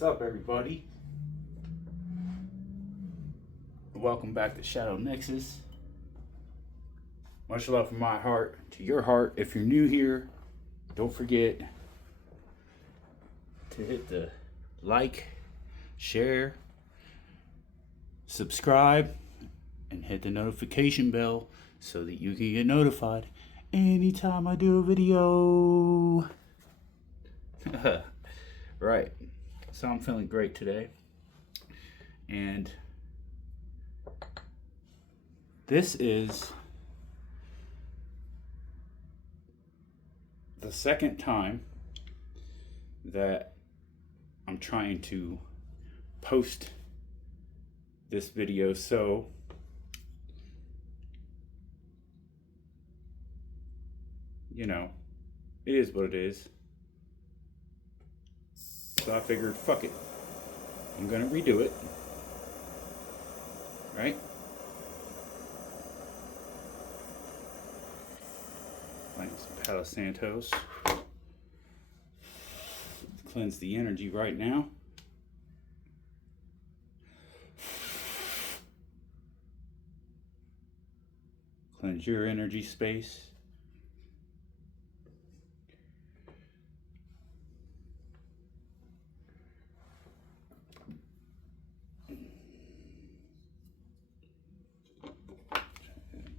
What's up, everybody? Welcome back to Shadow Nexus. Much love from my heart to your heart. If you're new here, don't forget to hit the like, share, subscribe, and hit the notification bell so that you can get notified anytime I do a video. Right. So I'm feeling great today. And this is the second time that I'm trying to post this video, so you know, it is what it is. So I figured, fuck it, I'm gonna redo it, right? Like some Palo Santos. Cleanse the energy right now. Cleanse your energy space.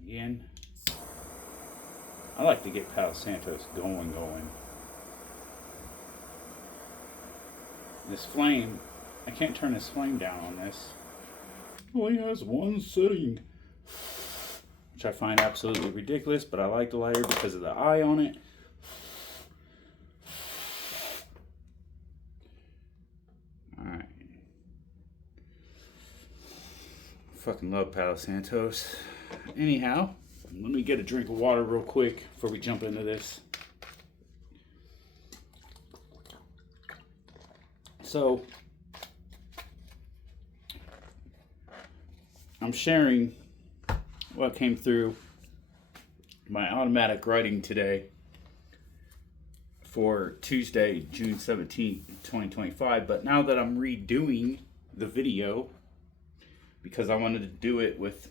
Again, I like to get Palo Santos going. This flame, I can't turn this flame down on this. It only has one setting, which I find absolutely ridiculous, but I like the lighter because of the eye on it. Alright. Fucking love Palo Santos. Anyhow, let me get a drink of water real quick before we jump into this. So, I'm sharing what came through my automatic writing today for Tuesday, June 17th, 2025. But now that I'm redoing the video, because I wanted to do it with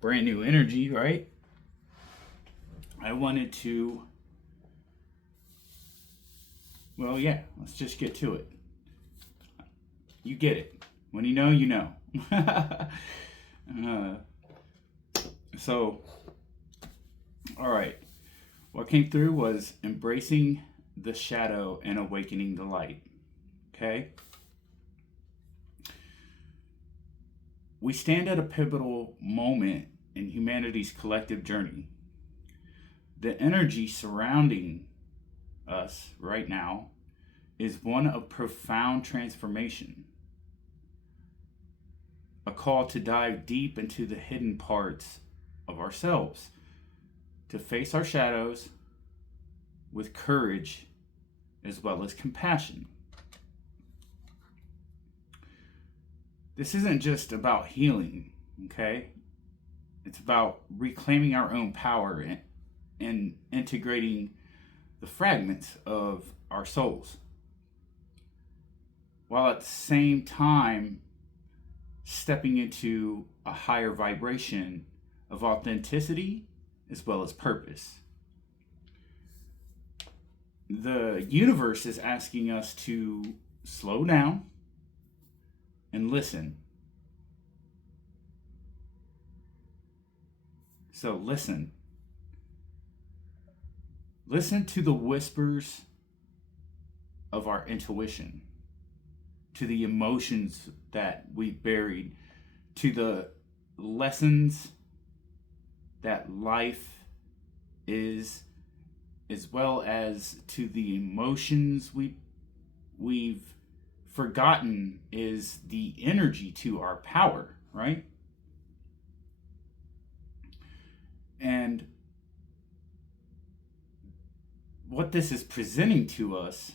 brand new energy, right? I wanted to, well, yeah, let's just get to it. You get it. When you know, you know. So, all right. What came through was embracing the shadow and awakening the light. Okay? We stand at a pivotal moment in humanity's collective journey. The energy surrounding us right now is one of profound transformation. A call to dive deep into the hidden parts of ourselves, to face our shadows with courage as well as compassion. This isn't just about healing, okay? It's about reclaiming our own power and integrating the fragments of our souls, while at the same time stepping into a higher vibration of authenticity as well as purpose. The universe is asking us to slow down and listen. So listen. Listen to the whispers of our intuition, to the emotions that we've buried, to the lessons that life is, as well as to the emotions we've forgotten is the energy to our power, right? And what this is presenting to us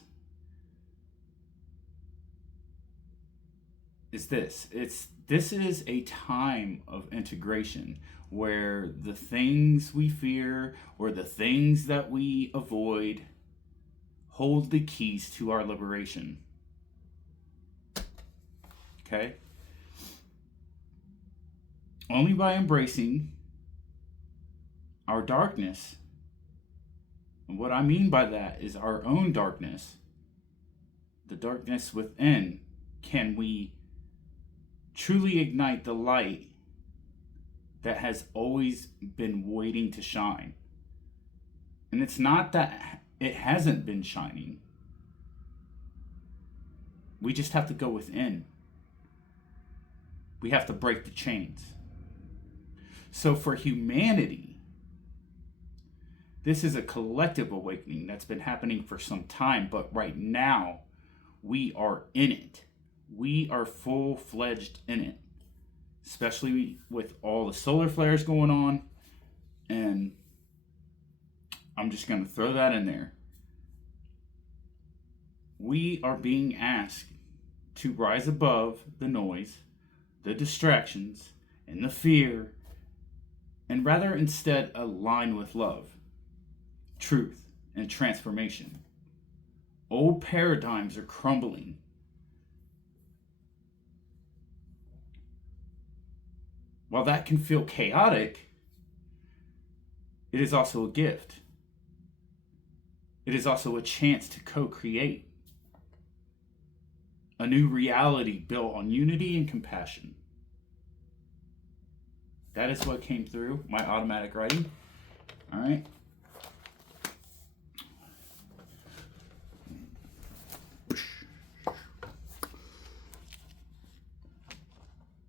is this. This is a time of integration where the things we fear or the things that we avoid hold the keys to our liberation. Okay? Only by embracing our darkness, and what I mean by that is our own darkness, the darkness within, can we truly ignite the light that has always been waiting to shine. And it's not that it hasn't been shining. We just have to go within. We have to break the chains. So for humanity, this is a collective awakening that's been happening for some time, but right now we are in it. We are full-fledged in it, especially with all the solar flares going on. And I'm just going to throw that in there. We are being asked to rise above the noise, the distractions, and the fear, and rather instead align with love, truth, and transformation. Old paradigms are crumbling. While that can feel chaotic, it is also a gift. It is also a chance to co-create a new reality built on unity and compassion. That is what came through my automatic writing. All right.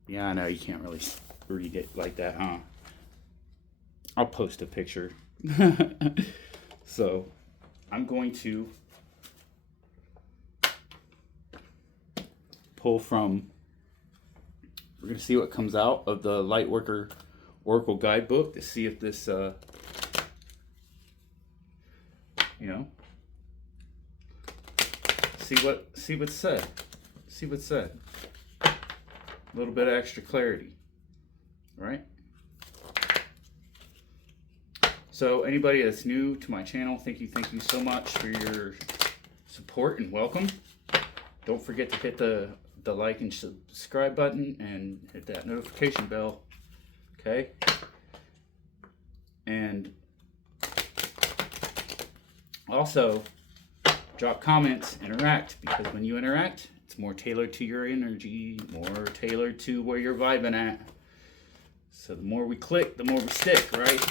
Yeah, I know you can't really read it like that, huh? I'll post a picture. So I'm going to pull from, we're going to see what comes out of the Lightworker Oracle Guidebook to see if this, see what's said. See what's said. A little bit of extra clarity, right? So anybody that's new to my channel, thank you so much for your support and welcome. Don't forget to hit the like and subscribe button and hit that notification bell, okay? And also drop comments, interact, because when you interact, it's more tailored to your energy, more tailored to where you're vibing at. So the more we click, the more we stick, right?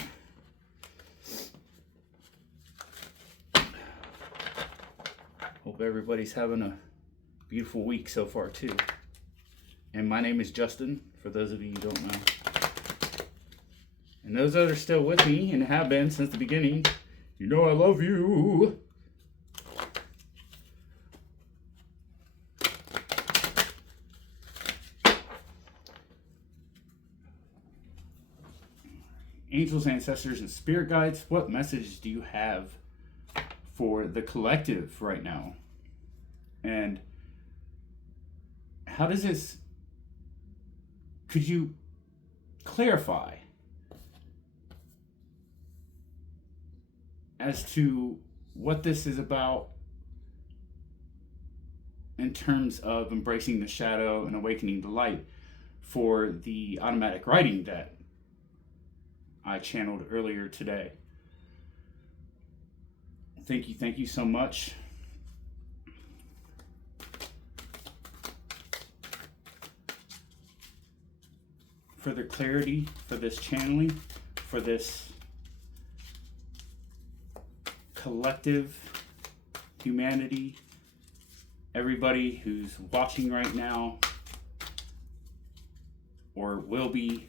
Hope everybody's having a beautiful week so far too. And my name is Justin, for those of you who don't know. And those that are still with me and have been since the beginning, you know I love you. Angels, ancestors, and spirit guides, what message do you have for the collective right now? And how does this, could you clarify as to what this is about in terms of embracing the shadow and awakening the light for the automatic writing that I channeled earlier today? Thank you so much. For the clarity, for this channeling, for this collective humanity, everybody who's watching right now or will be.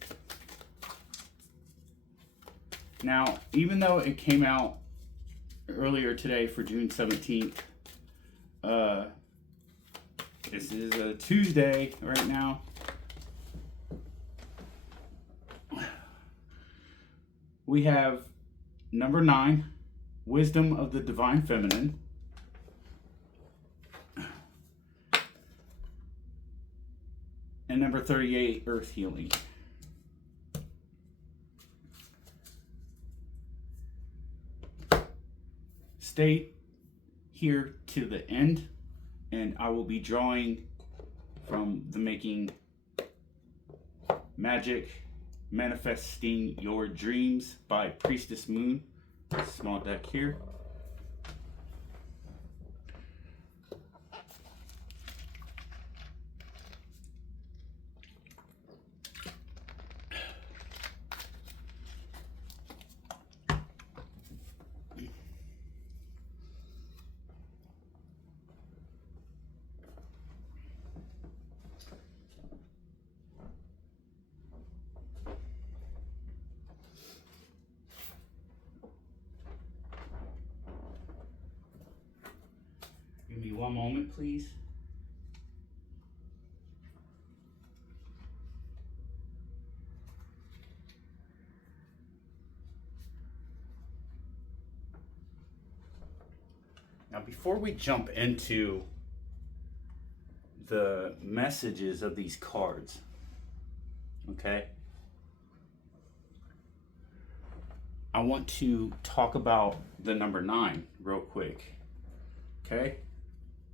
Now, even though it came out earlier today for June 17th, this is a Tuesday right now. We have number 9, Wisdom of the Divine Feminine. And number 38, Earth Healing. Stay here to the end, and I will be drawing from the Making Magic Manifesting Your Dreams by Priestess Moon. Small deck here. Give me one moment, please. Now, before we jump into the messages of these cards, okay, I want to talk about the number 9 real quick, okay?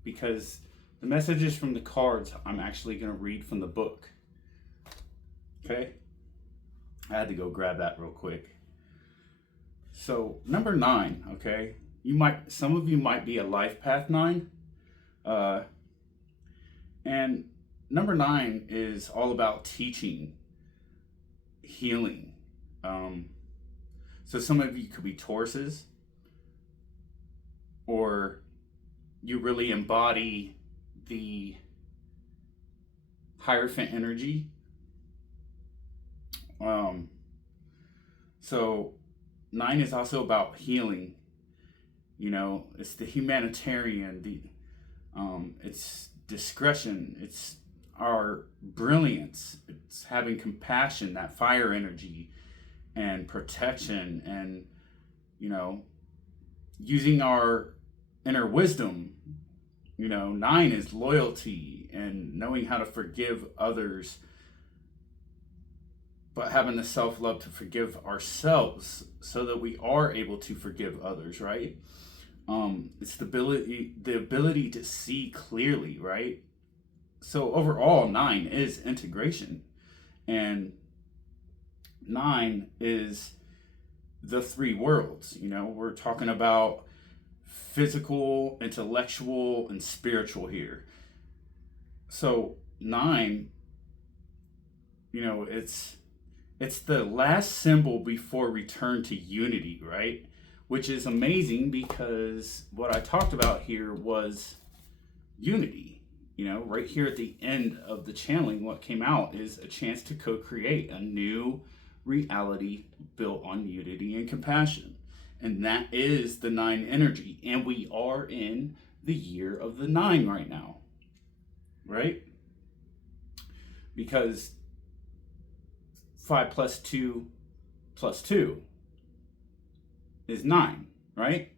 Because the messages from the cards, I'm actually going to read from the book, okay? I had to go grab that real quick. So, number 9, okay? Some of you might be a life path 9. And number 9 is all about teaching, healing. So some of you could be Tauruses, or you really embody the Hierophant energy. So 9 is also about healing. You know, it's the humanitarian, it's discretion, it's our brilliance, it's having compassion, that fire energy, and protection, and, you know, using our inner wisdom. You know, 9 is loyalty and knowing how to forgive others, but having the self-love to forgive ourselves so that we are able to forgive others, right? It's the ability to see clearly, right? So overall, 9 is integration, and 9 is the 3 worlds. You know, we're talking about physical, intellectual, and spiritual here. So 9, you know, it's the last symbol before return to unity, right? Which is amazing, because what I talked about here was unity. You know, right here at the end of the channeling, what came out is a chance to co-create a new reality built on unity and compassion. And that is the 9 energy. And we are in the year of the 9 right now, right? Because 5 plus 2 plus 2 is 9, right?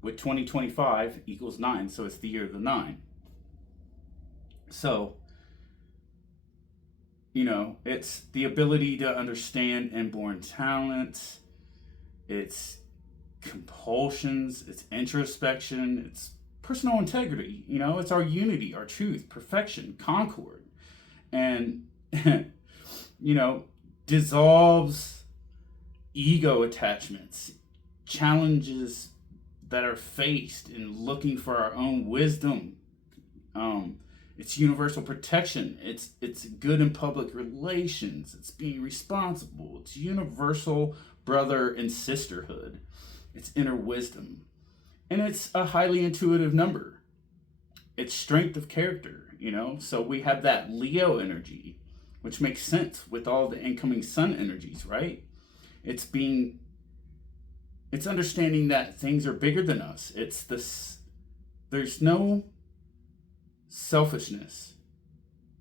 With 2025 equals 9, so it's the year of the 9. So, you know, it's the ability to understand inborn talents, it's compulsions, it's introspection, it's personal integrity. You know, it's our unity, our truth, perfection, concord, and you know, dissolves ego attachments, challenges that are faced in looking for our own wisdom. It's universal protection. It's good in public relations. It's being responsible. It's universal brother and sisterhood. It's inner wisdom. And it's a highly intuitive number. It's strength of character, you know? So we have that Leo energy, which makes sense with all the incoming sun energies, right? It's understanding that things are bigger than us. It's this, there's no selfishness,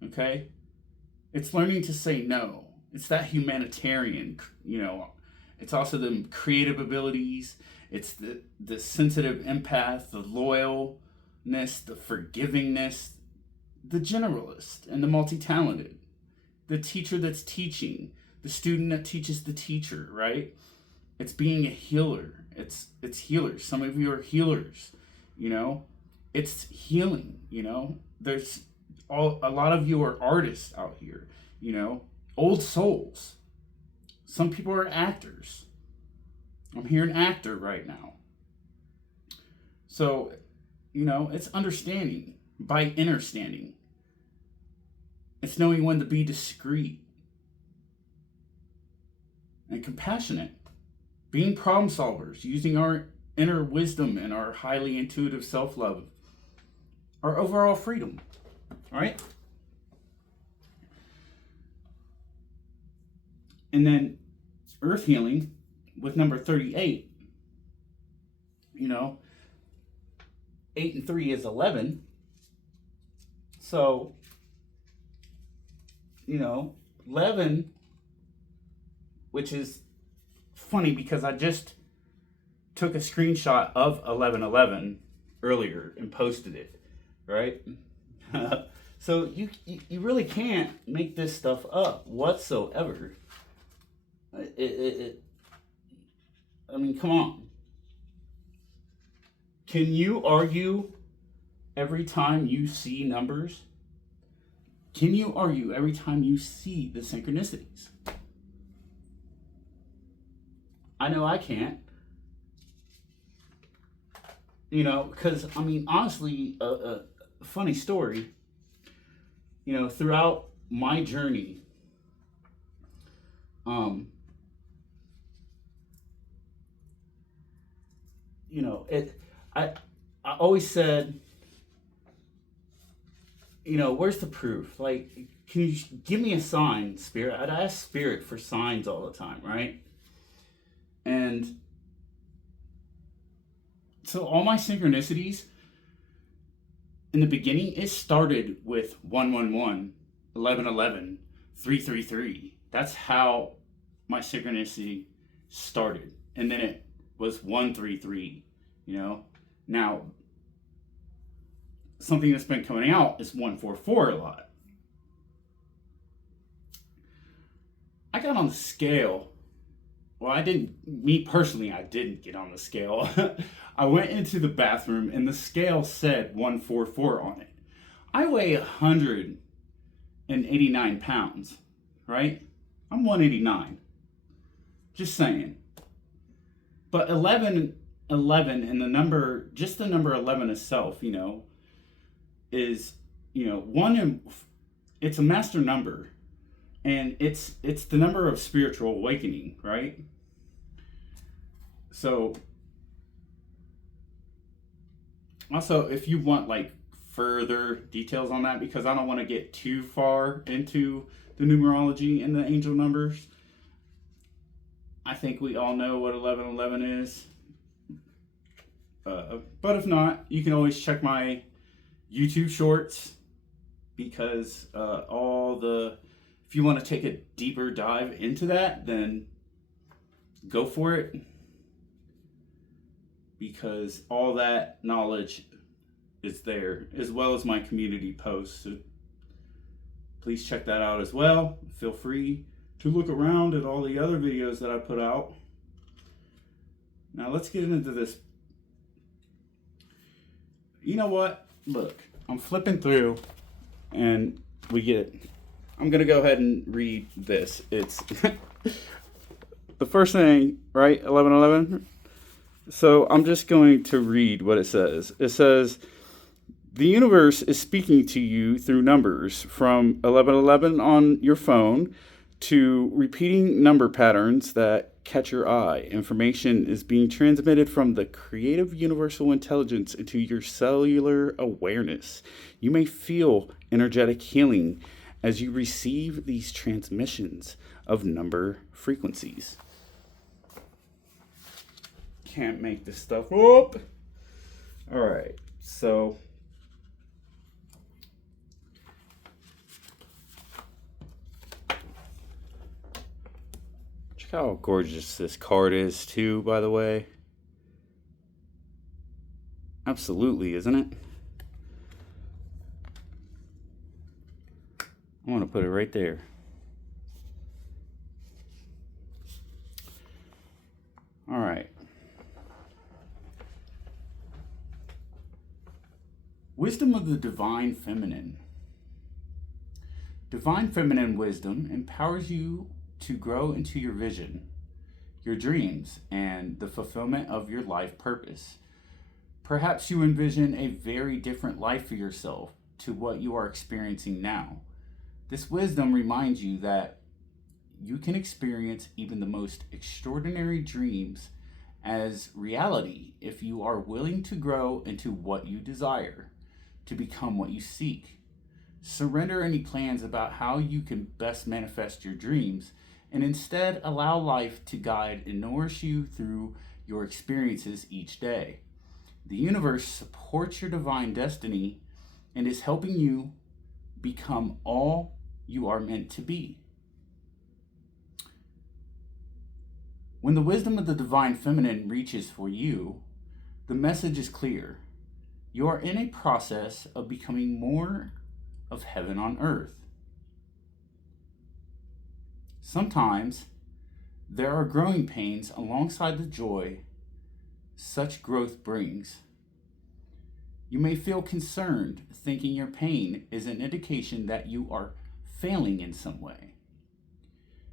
okay? It's learning to say no. It's that humanitarian, you know. It's also the creative abilities. It's the sensitive empath, the loyalness, the forgivingness, the generalist, and the multi-talented. The teacher that's teaching, the student that teaches the teacher, right? It's being a healer. It's healers. Some of you are healers, you know? it's healing, There's a lot of you are artists out here, old souls. Some people are actors. I'm hearing actor right now. So, it's understanding by understanding. It's knowing when to be discreet and compassionate. Being problem solvers, using our inner wisdom and our highly intuitive self-love. Our overall freedom. All right? And then earth healing with number 38. 8 and 3 is 11. So, 11, which is funny because I just took a screenshot of 1111 earlier and posted it, right? So you really can't make this stuff up whatsoever. I mean, come on. Can you argue every time you see numbers? Can you argue every time you see the synchronicities? I know I can't. Because, honestly, a funny story, throughout my journey, I always said, where's the proof? Like, can you give me a sign, Spirit? I'd ask Spirit for signs all the time, right? And so all my synchronicities, in the beginning, it started with 111, 1111, 333. That's how my synchronicity started. And then it was 133, Now, something that's been coming out is 144 a lot. I got on the scale. Well, I didn't get on the scale. I went into the bathroom and the scale said 144 on it. I weigh 189 pounds, right? I'm 189. Just saying. But 11 and the number 11 itself, is, it's a master number. And it's the number of spiritual awakening, right? So, also, if you want further details on that, because I don't want to get too far into the numerology and the angel numbers, I think we all know what 1111 is. But if not, you can always check my YouTube shorts, because if you want to take a deeper dive into that, then go for it. Because all that knowledge is there, as well as my community posts. So please check that out as well. Feel free to look around at all the other videos that I put out. Now let's get into this. You know what? Look, I'm flipping through and I'm going to go ahead and read this. It's the first thing, right? 1111. So I'm just going to read what it says. It says, the universe is speaking to you through numbers from 1111 on your phone to repeating number patterns that catch your eye. Information is being transmitted from the creative universal intelligence into your cellular awareness. You may feel energetic healing as you receive these transmissions of number frequencies. Can't make this stuff up. All right, so check out how gorgeous this card is too, by the way. Absolutely, isn't it? I want to put it right there. All right. wisdom of the divine feminine. Divine feminine wisdom empowers you to grow into your vision, your dreams, and the fulfillment of your life purpose. Perhaps you envision a very different life for yourself to what you are experiencing now. This wisdom reminds you that you can experience even the most extraordinary dreams as reality if you are willing to grow into what you desire, to become what you seek. Surrender any plans about how you can best manifest your dreams and instead allow life to guide and nourish you through your experiences each day. The universe supports your divine destiny and is helping you become all you are meant to be. When the wisdom of the divine feminine reaches for you, the message is clear. You are in a process of becoming more of heaven on earth. Sometimes there are growing pains alongside the joy such growth brings. You may feel concerned, thinking your pain is an indication that you are failing in some way.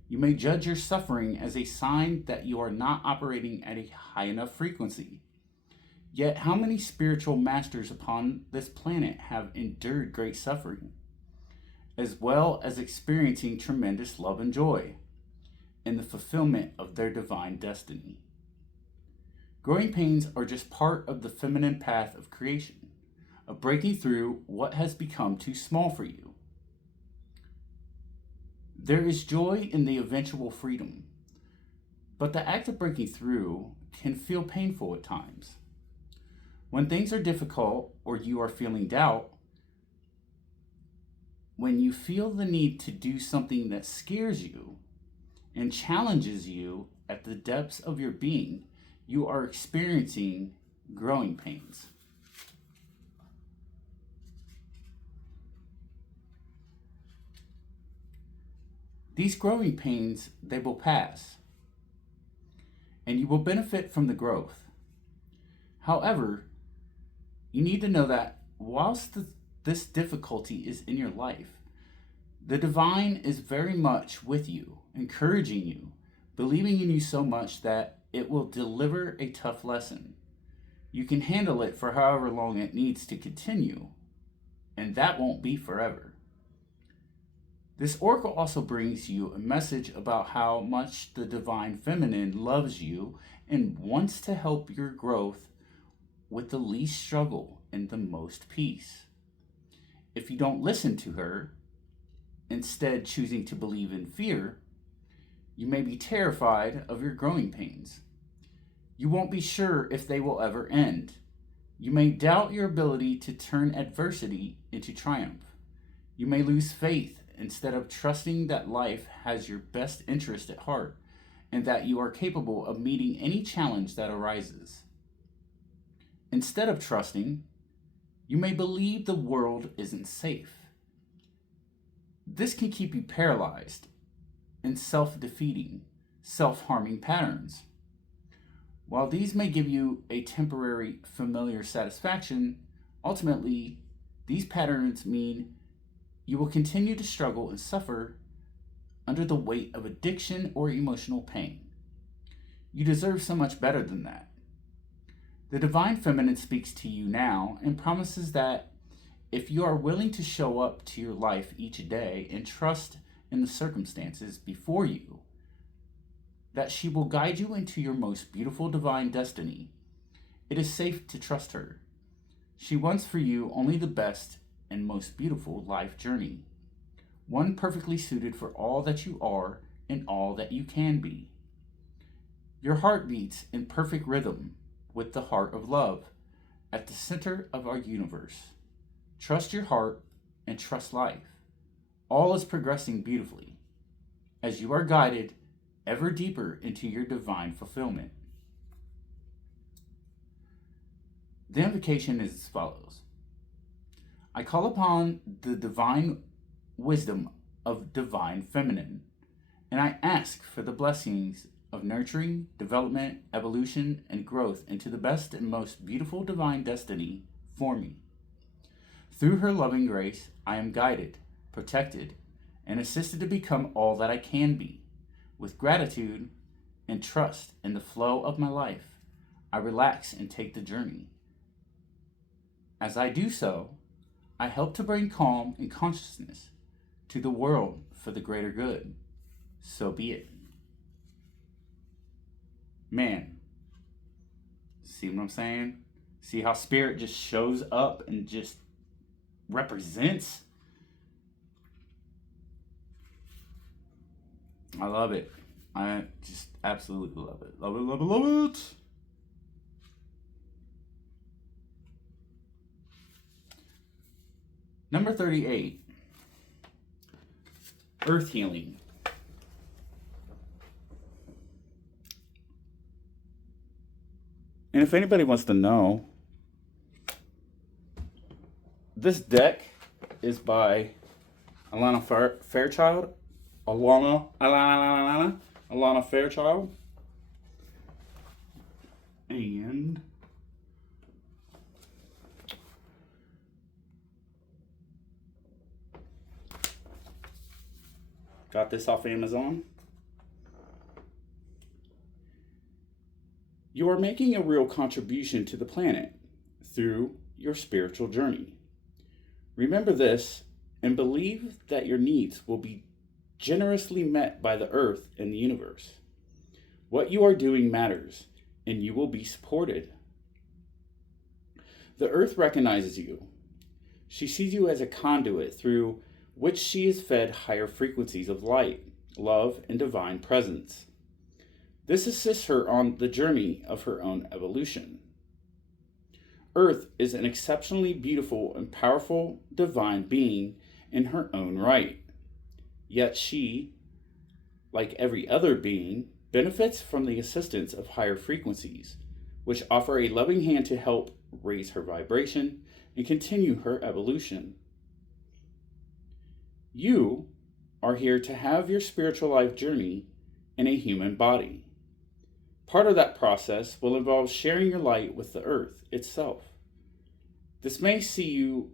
You may judge your suffering as a sign that you are not operating at a high enough frequency. Yet, how many spiritual masters upon this planet have endured great suffering, as well as experiencing tremendous love and joy in the fulfillment of their divine destiny? Growing pains are just part of the feminine path of creation, of breaking through what has become too small for you. There is joy in the eventual freedom, but the act of breaking through can feel painful at times. When things are difficult or you are feeling doubt, when you feel the need to do something that scares you and challenges you at the depths of your being, you are experiencing growing pains. These growing pains, they will pass, and you will benefit from the growth. However, you need to know that whilst this difficulty is in your life, the divine is very much with you, encouraging you, believing in you so much that it will deliver a tough lesson. You can handle it for however long it needs to continue, and that won't be forever. This oracle also brings you a message about how much the divine feminine loves you and wants to help your growth with the least struggle and the most peace. If you don't listen to her, instead choosing to believe in fear, you may be terrified of your growing pains. You won't be sure if they will ever end. You may doubt your ability to turn adversity into triumph. You may lose faith instead of trusting that life has your best interest at heart and that you are capable of meeting any challenge that arises. Instead of trusting, you may believe the world isn't safe. This can keep you paralyzed in self-defeating, self-harming patterns. While these may give you a temporary familiar satisfaction, ultimately, these patterns mean you will continue to struggle and suffer under the weight of addiction or emotional pain. You deserve so much better than that. The divine feminine speaks to you now and promises that if you are willing to show up to your life each day and trust in the circumstances before you, that she will guide you into your most beautiful divine destiny. It is safe to trust her. She wants for you only the best and most beautiful life journey, one perfectly suited for all that you are and all that you can be. Your heart beats in perfect rhythm with the heart of love at the center of our universe. Trust your heart and trust life. All is progressing beautifully as you are guided ever deeper into your divine fulfillment. The invocation is as follows. I call upon the divine wisdom of divine feminine, and I ask for the blessings of nurturing, development, evolution, and growth into the best and most beautiful divine destiny for me. Through her loving grace, I am guided, protected, and assisted to become all that I can be. With gratitude and trust in the flow of my life, I relax and take the journey. As I do so, I help to bring calm and consciousness to the world for the greater good. So be it. Man, see what I'm saying? See how spirit just shows up and just represents? I love it. I just absolutely love it. Love it, love it, love it. Number 38, earth healing. And if anybody wants to know, this deck is by Alana Fairchild. Alana Fairchild. And got this off Amazon. You are making a real contribution to the planet through your spiritual journey. Remember this and believe that your needs will be generously met by the earth and the universe. What you are doing matters, and you will be supported. The earth recognizes you. She sees you as a conduit through which she is fed higher frequencies of light, love, and divine presence. This assists her on the journey of her own evolution. Earth is an exceptionally beautiful and powerful divine being in her own right. Yet she, like every other being, benefits from the assistance of higher frequencies, which offer a loving hand to help raise her vibration and continue her evolution. You are here to have your spiritual life journey in a human body. Part of that process will involve sharing your light with the earth itself. This may see you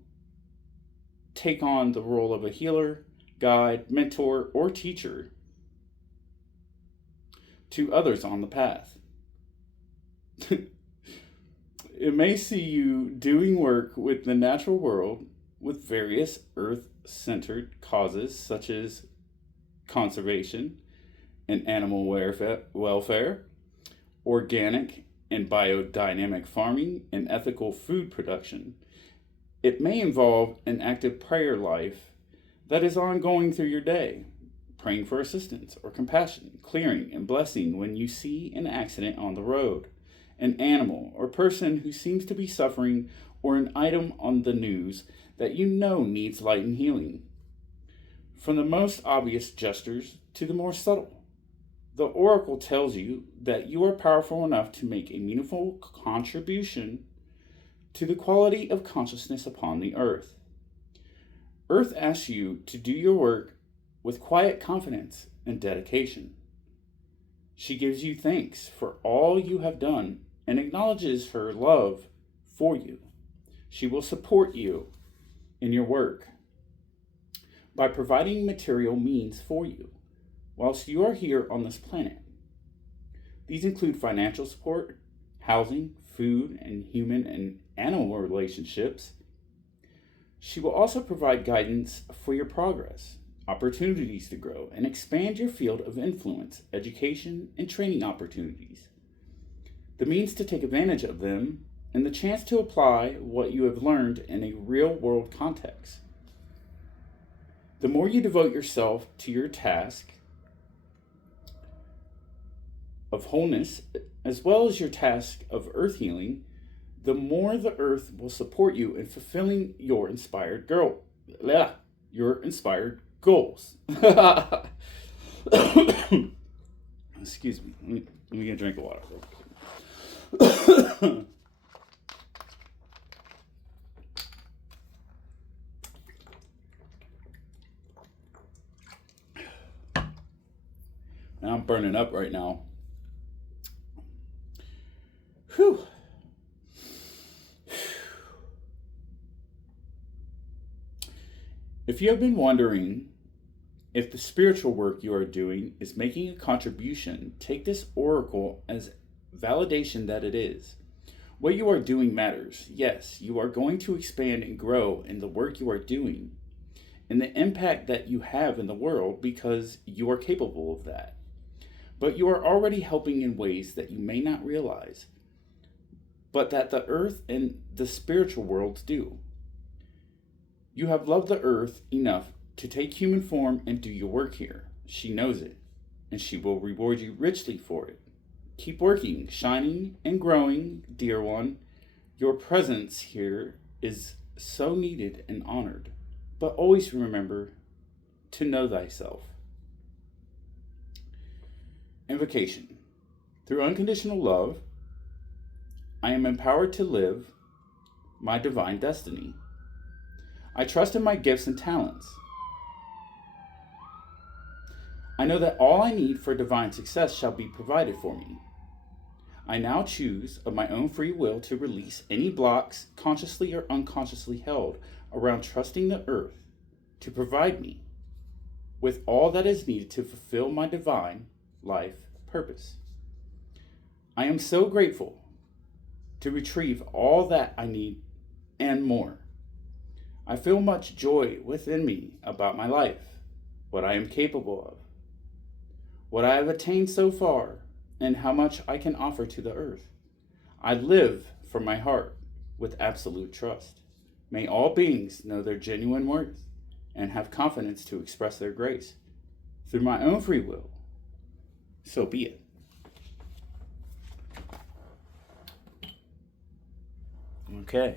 take on the role of a healer, guide, mentor, or teacher to others on the path. It may see you doing work with the natural world with various earth-centered causes such as conservation and animal welfare, organic and biodynamic farming, and ethical food production. It may involve an active prayer life that is ongoing through your day, praying for assistance or compassion, clearing and blessing when you see an accident on the road, an animal or person who seems to be suffering, or an item on the news that you know needs light and healing. From the most obvious gestures to the more subtle, the oracle tells you that you are powerful enough to make a meaningful contribution to the quality of consciousness upon the earth. Earth asks you to do your work with quiet confidence and dedication. She gives you thanks for all you have done and acknowledges her love for you. She will support you in your work by providing material means for you whilst you are here on this planet. These include financial support, housing, food, and human and animal relationships. She will also provide guidance for your progress, opportunities to grow, and expand your field of influence, education, and training opportunities, the means to take advantage of them, and the chance to apply what you have learned in a real-world context. The more you devote yourself to your task of wholeness, as well as your task of earth healing, the more the earth will support you in fulfilling your inspired goals. Excuse me. Let me get a drink of water real quick. And I'm burning up right now. Whew. If you have been wondering if the spiritual work you are doing is making a contribution, take this oracle as validation that it is. What you are doing matters. Yes, you are going to expand and grow in the work you are doing and the impact that you have in the world because you are capable of that. But you are already helping in ways that you may not realize, but that the earth and the spiritual worlds do. You have loved the earth enough to take human form and do your work here. She knows it, and she will reward you richly for it. Keep working, shining, and growing, dear one. Your presence here is so needed and honored. But always remember to know thyself. Invocation. Through unconditional love, I am empowered to live my divine destiny. I trust in my gifts and talents. I know that all I need for divine success shall be provided for me. I now choose of my own free will to release any blocks, consciously or unconsciously held, around trusting the earth to provide me with all that is needed to fulfill my divine life purpose. I am so grateful to retrieve all that I need and more. I feel much joy within me about my life, what I am capable of, what I have attained so far, and how much I can offer to the earth. I live from my heart with absolute trust. May all beings know their genuine worth and have confidence to express their grace through my own free will. So be it. Okay.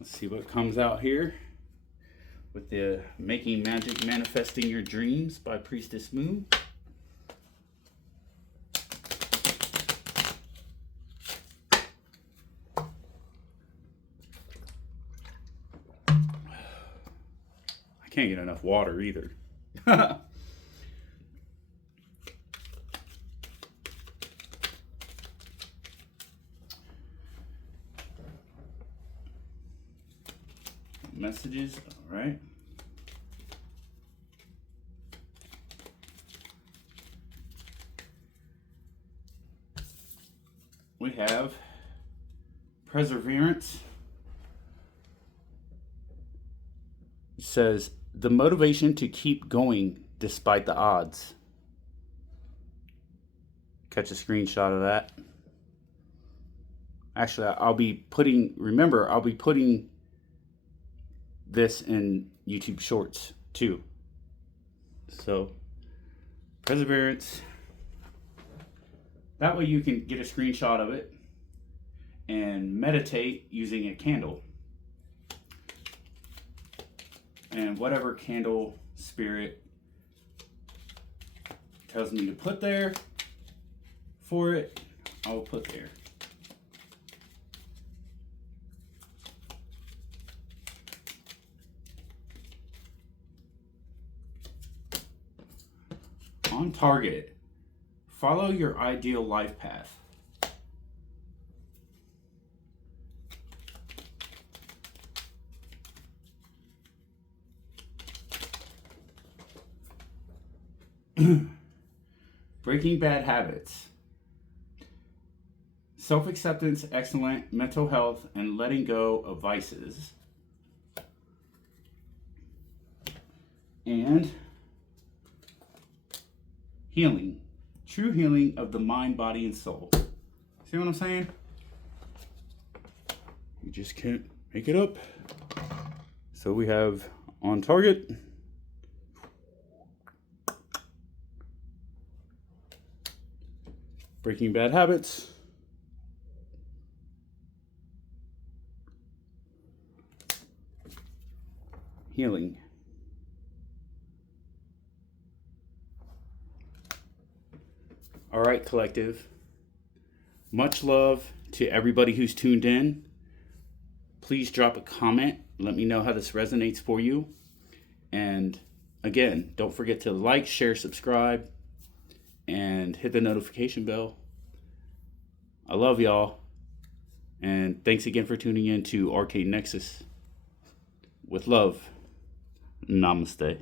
Let's see what comes out here with the Making Magic Manifesting Your Dreams by Priestess Moon. I can't get enough water either. Messages, all right. We have perseverance. It says the motivation to keep going despite the odds. Catch a screenshot of that. Actually, I'll be putting this in YouTube Shorts too. So, perseverance. That way you can get a screenshot of it and meditate using a candle. And whatever candle spirit tells me to put there for it, I'll put there. On target. Follow your ideal life path. Breaking bad habits. Self-acceptance, excellent, mental health, and letting go of vices. And healing. True healing of the mind, body, and soul. See what I'm saying? You just can't make it up. So we have on target. Breaking bad habits. Healing. All right, collective. Much love to everybody who's tuned in. Please drop a comment. Let me know how this resonates for you. And again, don't forget to like, share, subscribe, and hit the notification bell. I love y'all. And thanks again for tuning in to Arcade Nexus. With love, namaste.